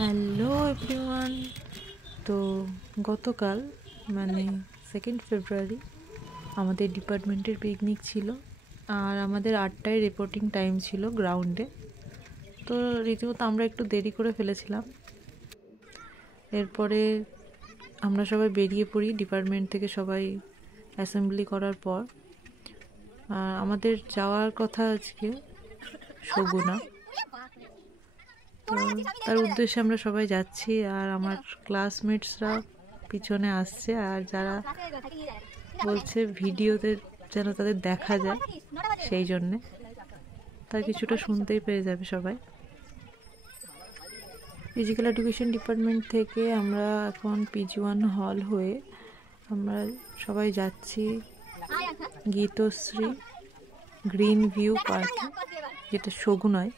Hello everyone. তো গতকাল মানে 2 ফেব্রুয়ারি আমাদের ডিপার্টমেন্টের পিকনিক ছিল, আর আমাদের 8টায় রিপোর্টিং টাইম ছিল গ্রাউন্ডে। তো রীতিমতো আমরা একটু দেরি করে ফেলেছিলাম। এরপরে আমরা সবাই বেরিয়ে পড়ি ডিপার্টমেন্ট থেকে, সবাই অ্যাসেম্বলি করার পর। আমাদের যাওয়ার কথা আজকে সগুনা, তো তার উদ্দেশ্যে আমরা সবাই যাচ্ছি। আর আমার ক্লাসমেটসরা পিছনে আসছে, আর যারা বলছে ভিডিওতে যেন তাদের দেখা যায়, সেই জন্যে তার কিছুটা শুনতেই পেয়ে যাবে সবাই। ফিজিক্যাল এডুকেশন ডিপার্টমেন্ট থেকে আমরা এখন PG1 হল হয়ে আমরা সবাই যাচ্ছি গীতশ্রী গ্রিন ভিউ পার্কে, যেটা সগুনায়।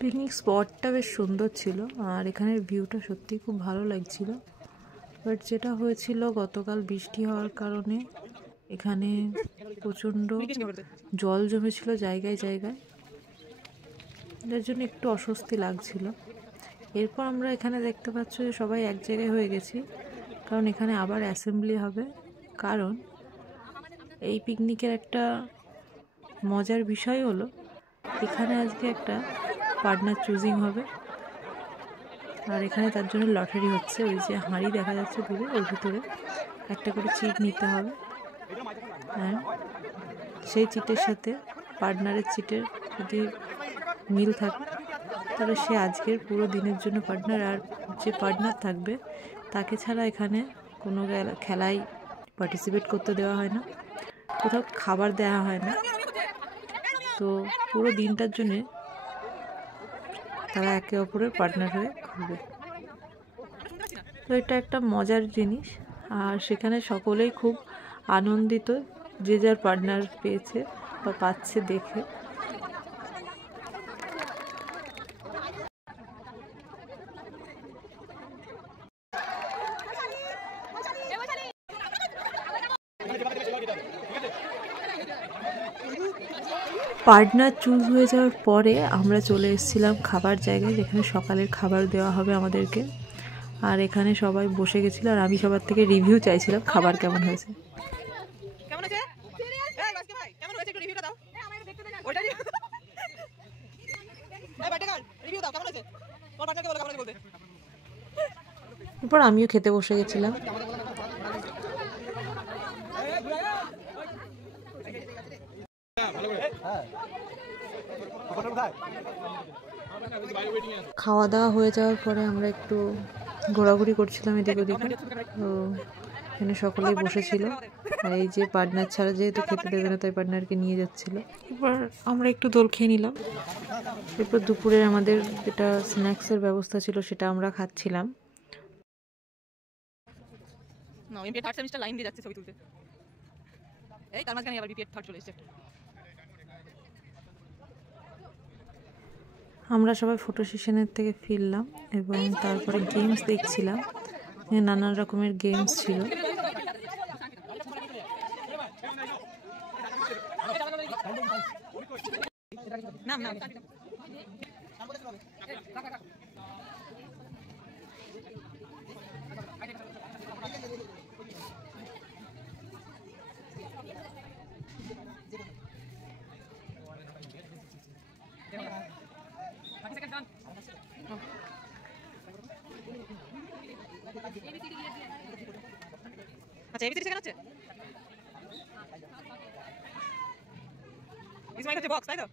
পিকনিক স্পটটা বেশ সুন্দর ছিল, আর এখানের ভিউটা সত্যি খুব ভালো লাগছিল। বাট যেটা হয়েছিল, গতকাল বৃষ্টি হওয়ার কারণে এখানে প্রচণ্ড জল জমেছিল জায়গায় জায়গায়, যার জন্য একটু অস্বস্তি লাগছিল। এরপর আমরা এখানে দেখতে পাচ্ছ যে সবাই এক জায়গায় হয়ে গেছি, কারণ এখানে আবার অ্যাসেম্বলি হবে। কারণ এই পিকনিকের একটা মজার বিষয় হলো, এখানে আজকে একটা পার্টনার চুজিং হবে, আর এখানে তার জন্য লটারি হচ্ছে। ওই যে হাঁড়ি দেখা যাচ্ছে দূরে, ওর ভিতরে একটা করে চিট নিতে হবে, হ্যাঁ, সেই চিটের সাথে পার্টনারের চিটের যদি মিল থাকে তাহলে সে আজকের পুরো দিনের জন্য পার্টনার। আর যে পার্টনার থাকবে তাকে ছাড়া এখানে কোনো খেলায় পার্টিসিপেট করতে দেওয়া হয় না, কোথাও খাবার দেওয়া হয় না। তো পুরো দিনটার জন্যে তারা একে অপরের পার্টনার হয়ে ঘুরবে। তো এটা একটা মজার জিনিস, আর সেখানে সকলেই খুব আনন্দিত, যে যার পার্টনার পেয়েছে বা পাচ্ছে দেখে। পার্টনার চুজ হয়ে যাওয়ার পরে আমরা চলে এসেছিলাম খাবার জায়গায়, যেখানে সকালের খাবার দেওয়া হবে আমাদেরকে। আর এখানে সবাই বসে গেছিল, আর আমি সবার থেকে রিভিউ চাইছিলাম খাবার কেমন হয়েছে। এরপর আমিও খেতে বসে গেছিলাম। খাওয়া দাওয়া হয়ে যাওয়ার পরে আমরা একটু ঘোরাঘুরি করছিলাম এদিক ওদিকে। তো এখানে সকলেই বসেছিল, আর এই যে পার্টনার ছাড়া যেহেতু খেতে দেবে না, তাই পার্টনারকে নিয়ে যাচ্ছিল। এরপর আমরা একটু দোল খেয়ে নিলাম। এরপর দুপুরে আমাদের যেটা স্ন্যাক্সের ব্যবস্থা ছিল সেটা আমরা খাচ্ছিলাম। না এমপিএ থার্ড সেমিস্টার লাইন দিয়ে যাচ্ছে ছবি তুলতে। এই তার মাঝখানে আবার বিপিএ থার্ড চলে এসেছে। আমরা সবাই ফটো সেশনের থেকে ফিরলাম এবং তারপরে গেমস দেখছিলাম। নানান রকমের গেমস ছিল। আচ্ছা এবিসিডি শেখানো হচ্ছে? ইসমাইল হচ্ছে বক্স, তাই তো?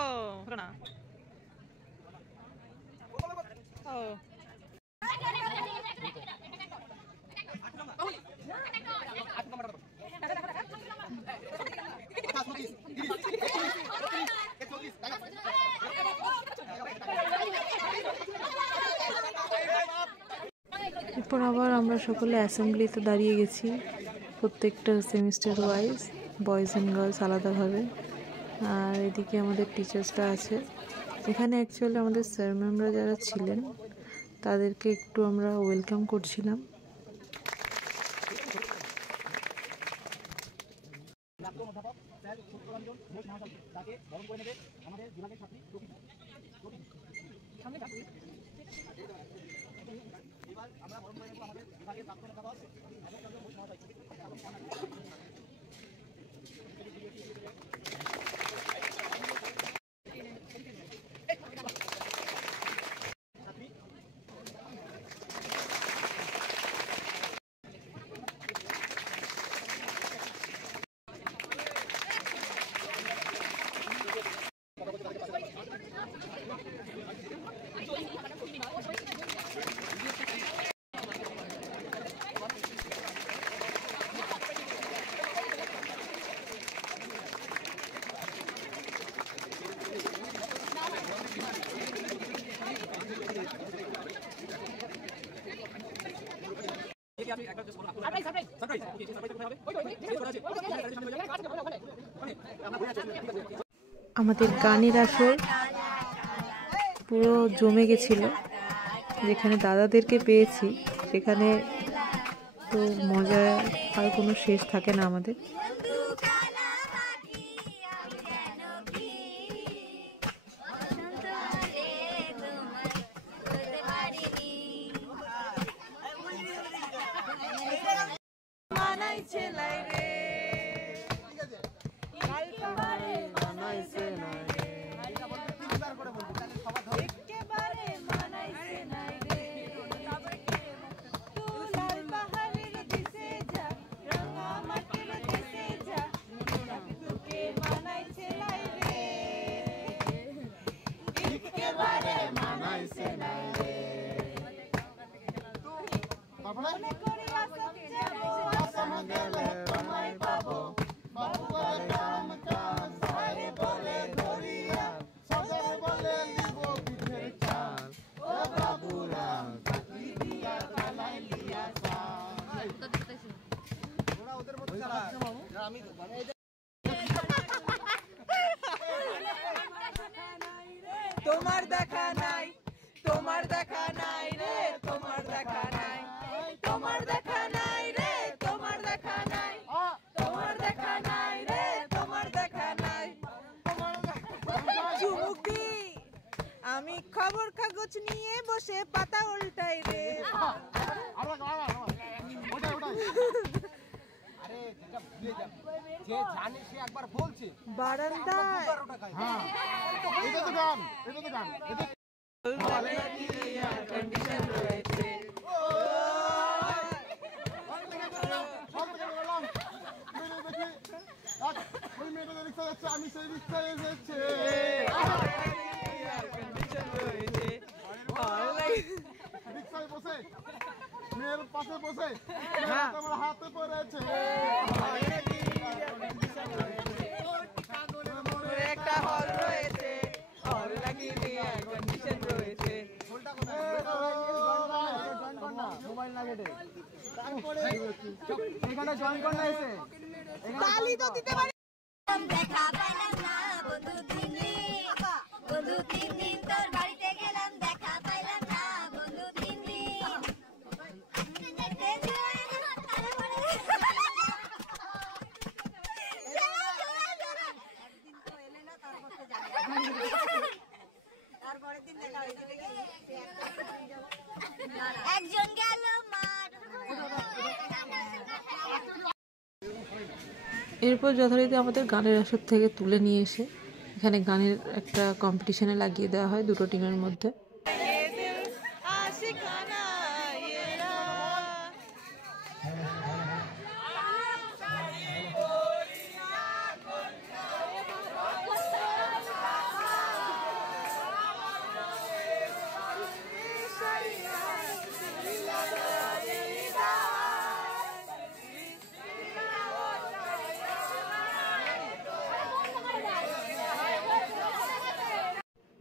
ও হলো না। ও এরপর আবার আমরা সকলে অ্যাসেম্বলিতে দাঁড়িয়ে গেছি, প্রত্যেকটা semester wise, boys and girls আলাদাভাবে। আর এদিকে আমাদের টিচার্সরা আছে। এখানে অ্যাকচুয়ালি আমাদের স্যার ম্যামরা যারা ছিলেন তাদেরকে একটু আমরা ওয়েলকাম করছিলাম। আমাদের গানের আসর পুরো জমে গেছিল। যেখানে দাদাদেরকে পেয়েছি সেখানে তো মজা আর কোনো শেষ থাকে না আমাদের। তোমার দেখা নাই, তোমার দেখা নাই রে, তোমার দেখা নাই, তোমার দেখা নাই রে, তোমার দেখা নাই, তোমার দেখা নাই রে, তোমার দেখা নাই। চুমুকি আমি খবর কাগজ নিয়ে বসে পাতা উল্টাই রে। যে জানে সে একবার বলছে বারান্দায় এটা তো গান, এটা তো গান, এটা কন্ডিশন রয়েছে। ওই মেয়েটা রিক্সা যাচ্ছে, আমি সেই রিক্সায় এসেছে। রিক্সায় বসে মেয়ের পাশে বসে আমার হাতে পড়েছে। একটা হল রয়েছে, হল লাগিয়ে কন্ডিশন রয়েছে। এখানে জয়েন কর না এসে তালি তো দিতে পারি দেখা পাইলাম না বন্ধু তিন দিন তোর বাড়িতে গেলাম দেখা পাইলাম না বন্ধু 3 দিন তারপরের দিন দেখা হয়েছে একজন গেল মাঠ এরপর যথারীতি আমাদের গানের আসর থেকে তুলে নিয়ে এসে এখানে গানের একটা কম্পিটিশনে লাগিয়ে দেওয়া হয় দুটো টিমের মধ্যে।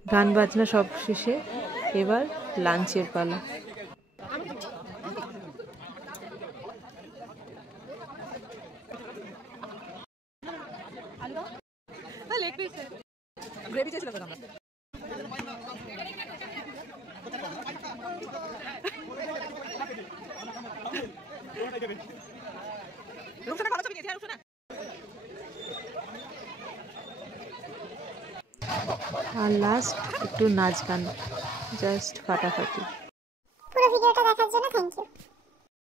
গান বাজনা সব শেষে এবার লাঞ্চের পালা। আর লাস্ট একটু নাচ গান, জাস্ট ফাটাফাটি। পুরো ভিডিওটা দেখার জন্য থ্যাংক ইউ।